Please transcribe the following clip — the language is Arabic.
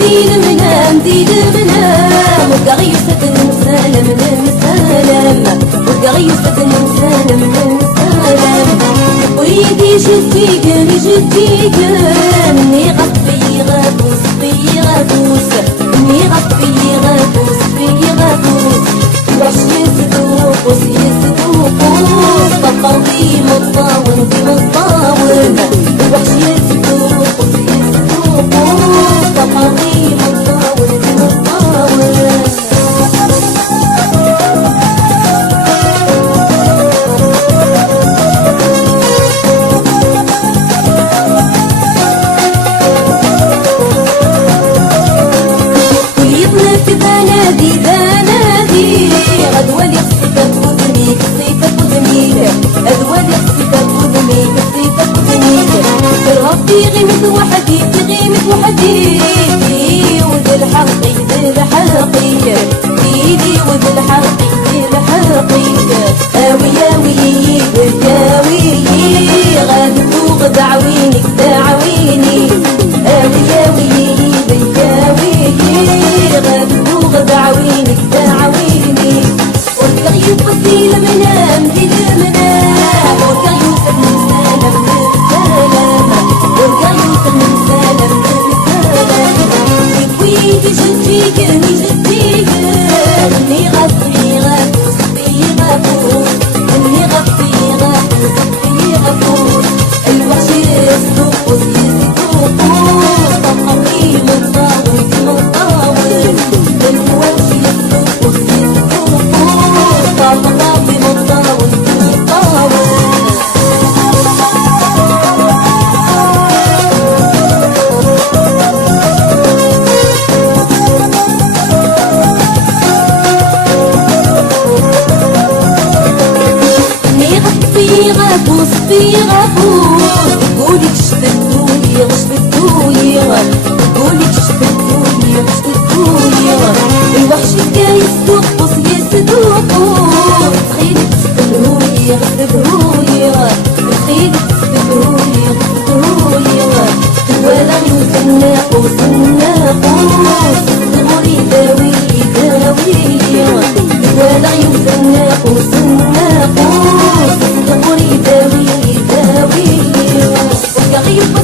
دين منام دين منام وقاغي يسدن مسالم مسالم وقاغي يسدن مسالم مسالم ويدي جديقن جديقن ني غطي غابوس في غابوس ني غطي غابوس في غابوس واش يزدوقوس يزدوقوس طاقوي مطاون في مطاون واش يزدوقوس يزدوقوس طاقوي مطاون في مطاون غيمة وحدي غيمة وحدي وذ الحرقي ذي الحرقي ايدي وذ الحرقي ذي الحرقي اوي اوي بالكاوي غادو غد عوينك دعويني اوي اوي بالكاوي غادو غد عوينك دعويني وكا يقضي المنام دي المنام وكا يوسف مسالم مسالم وكا يوسف مسالم مسالم ويدي جديقني جديقن ني غطي غابوس في غابوس ني غطي غابوس في غابوس الوحش يصدقوس يصدقوس طاقوي مطاون في مطاون الوحش يصدقوس يصدقوس طاقوي مطاون في مطاون غابوس في غابوس قولك شبدولي غشبدولي قولك شبدولي غشبدولي الوحش كا يصدقوس يصدقوس تخيلك تسبدهولي غسبدهولي تخيلك تسبدهولي غسبدهولي ولا يوسف ناقوس الناقوس صغري داويلي داويلي ولا يوسف ناقوس الناقوس صغري داويلي داويلي وكا غيب